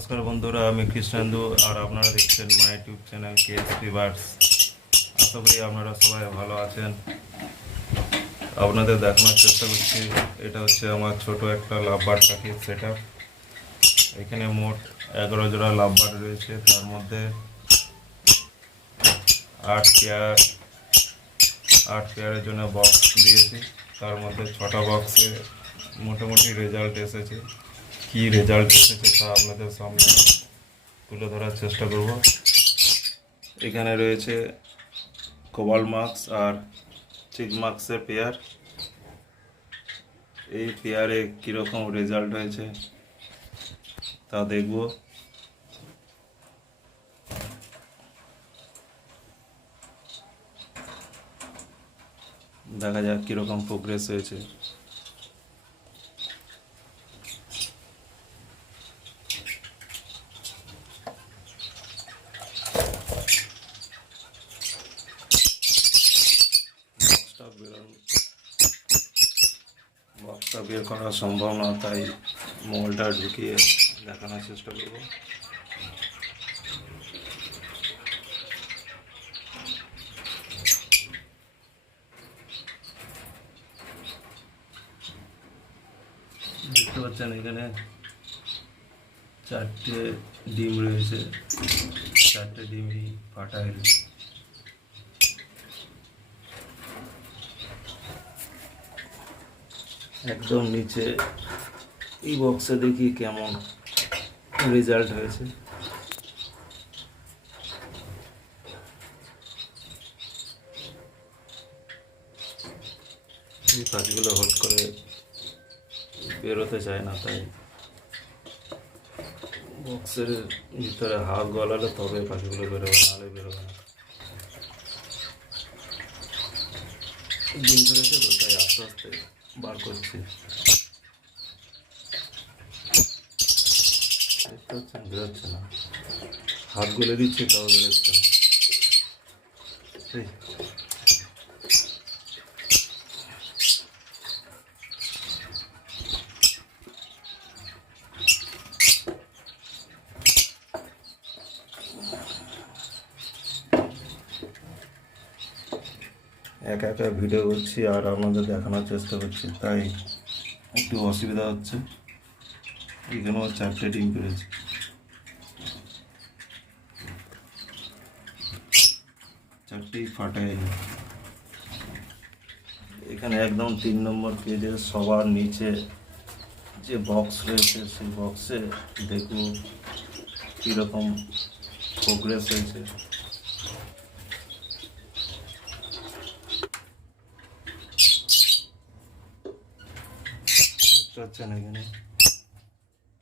নমস্কার বন্ধুরা, আমি কৃষ্ণেন্দু আর আপনারা দেখছেন my YouTube channel KSP birds. আশা করি আপনারা সবাই ভালো আছেন। আপনাদের দেখানোর চেষ্টা করছি, এটা হচ্ছে আমার ছোট একটা লাভ বার্ড পাখির সেট আপ। এখানে মোট 11 জোড়া লাভ বার্ড রয়েছে, তার মধ্যে 8 পেয়ারের জন্য বক্স দিয়েছি। তার মধ্যে 6টা বক্সে মোটামুটি রেজাল্ট এসেছে। কী রেজাল্ট এসেছে তা আপনাদের সামনে তুলে ধরার চেষ্টা করব। এখানে রয়েছে কোবাল মার্কস আর চিক মার্কসের পেয়ার। এই পেয়ারে কীরকম রেজাল্ট হয়েছে তা দেখব। দেখা যাক কীরকম প্রোগ্রেস হয়েছে। বক্সটা বের করা সম্ভব না, তাই মোবাইলটা ঢুকিয়ে দেখানোর চেষ্টা করব। দেখতে পাচ্ছেন এখানে 4টে ডিম রয়েছে, 4টে ডিমই ফাটাইল। একদম নিচে এই বক্সে দেখি কেমন রেজাল্ট হয়েছে। এই পাখিগুলো হট করে বেরোতে চায় না, তাই বক্সের ভিতরে হাত গলালে তবে পাখিগুলো বেরোবে, নাহলে বেরোবে না। ডিম ধরেছে তো, তাই আস্তে আস্তে বার করছি। দেখতে পাচ্ছেন বেরোচ্ছে না, হাত গলে দিচ্ছে তাও বেরোচ্ছে না। একা একা ভিডিও করছি আর আপনাদের দেখানোর চেষ্টা করছি, তাই একটু অসুবিধা হচ্ছে। এখানেও 4টে ডিম পেরেছে, 4টেই ফাটায়নি। এখানে একদম 3 নম্বর পেজে সবার নিচে যে বক্স রয়েছে, সেই বক্সে দেখুন কীরকম প্রোগ্রেস হয়েছে। পাচ্ছেন এখানে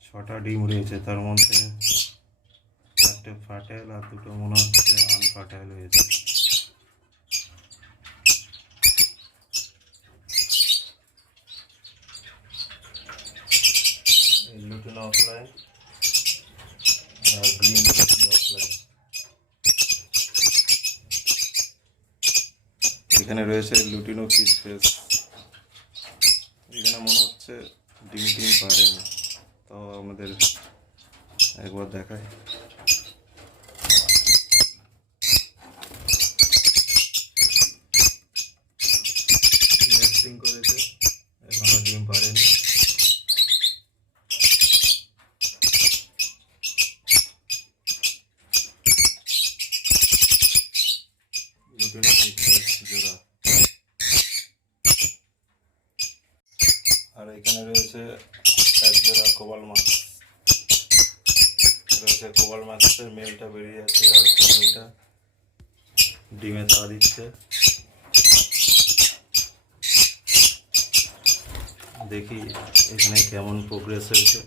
6টা ডিম রয়েছে, তার মধ্যে 4টে ফাটাইল আর 2টো মনে হচ্ছে আনফাটাইল হয়েছে। লুটিনো অফলাইন আর গ্রিন অফলাইন। এখানে রয়েছে লুটিনো ফিশ ফেস। এখানে মনে হচ্ছে ডিম পারেনি, তাও আমাদের একবার দেখায়। নেস্টিং করেছে, এখনো ডিম পারেনি। লুটিনো ফিশ ফেস জোড়া। আর এখানে রয়েছে 1 জোড়া কোবাল মাছ রয়েছে। কোবাল মাছের মেলটা বেরিয়ে যাচ্ছে আর ফিমেলটা ডিমে তা দিচ্ছে। দেখি এখানে কেমন প্রোগ্রেস হয়েছে।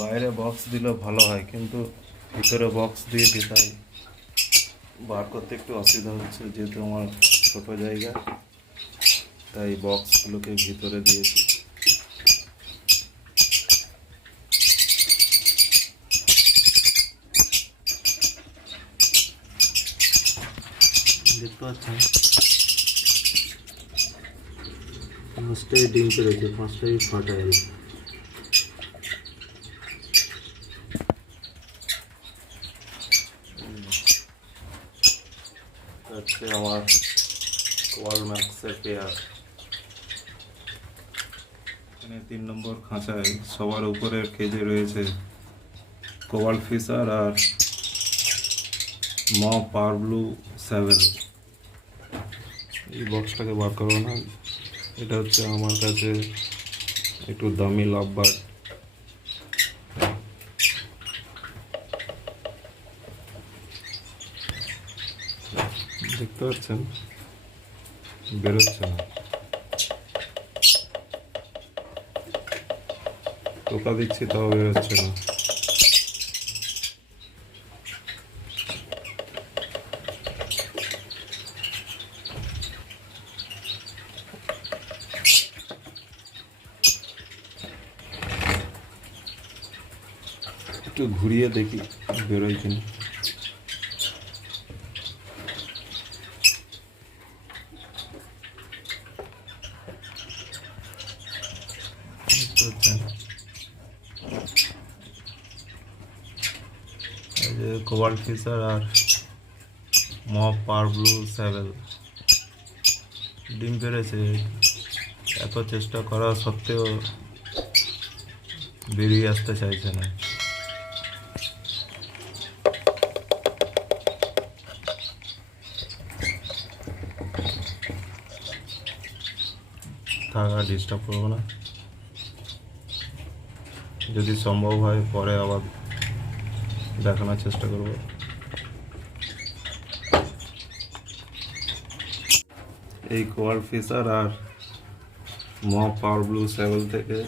বাইরে বক্স দিলে ভালো হয়, কিন্তু ভিতরে বক্স দিয়েছি, তাই বার করতে একটু অসুবিধা হচ্ছে, যেহেতু আমার ছোট জায়গা, তাই বক্সগুলোকে ভিতরে দিয়েছি। দেখতে পাচ্ছেন 5টাই ডিম পেরেছে, 5টাই ফাটাইল। হচ্ছে আমার কোয়াল ম্যাক্সের পেয়ার। এখানে 3 নম্বর খাঁচায় সবার উপরের কেজে রয়েছে কোয়াল ফিশার আর পাওয়ার ব্লু 7। এই বক্সটাকে বার করো না, এটা হচ্ছে আমার কাছে একটু দামি লাভ বার্ড। দেখতে পাচ্ছেন বেরোচ্ছে না, টোকা দিচ্ছি তাও বেরোচ্ছে না। একটু ঘুরিয়ে দেখি বেরোয় কিনা। এই যে কোবাল্ট ফিশার আর পাওয়ার ব্লু 7 ডিম পেড়েছে। এত চেষ্টা করা সত্ত্বেও বেরিয়ে আসতে চাইছে না। থাক, আর ডিস্টার্ব করবো না, যদি সম্ভব হয় পরে আবার দেখানোর চেষ্টা করব। এই কোয়াল ফিশার আর পাওয়ার ব্লু 7 থেকে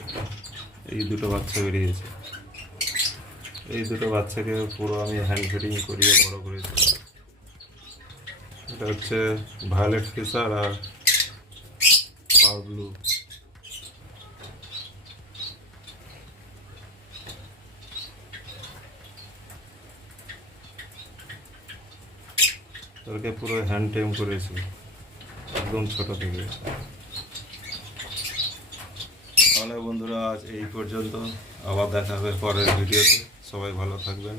এই দুটো বাচ্চা বেরিয়েছে। এই দুটো বাচ্চাকে পুরো আমি হ্যান্ড ফিডিং করিয়ে বড় করেছি। এটা হচ্ছে ভায়োলেট ফিশার আর পাওয়ার ব্লু। ওকে পুরো হ্যান্ড টেম করেছি একদম ছোট থেকে। তাহলে বন্ধুরা আজ এই পর্যন্ত, আবার দেখা হবে পরের ভিডিওতে। সবাই ভালো থাকবেন।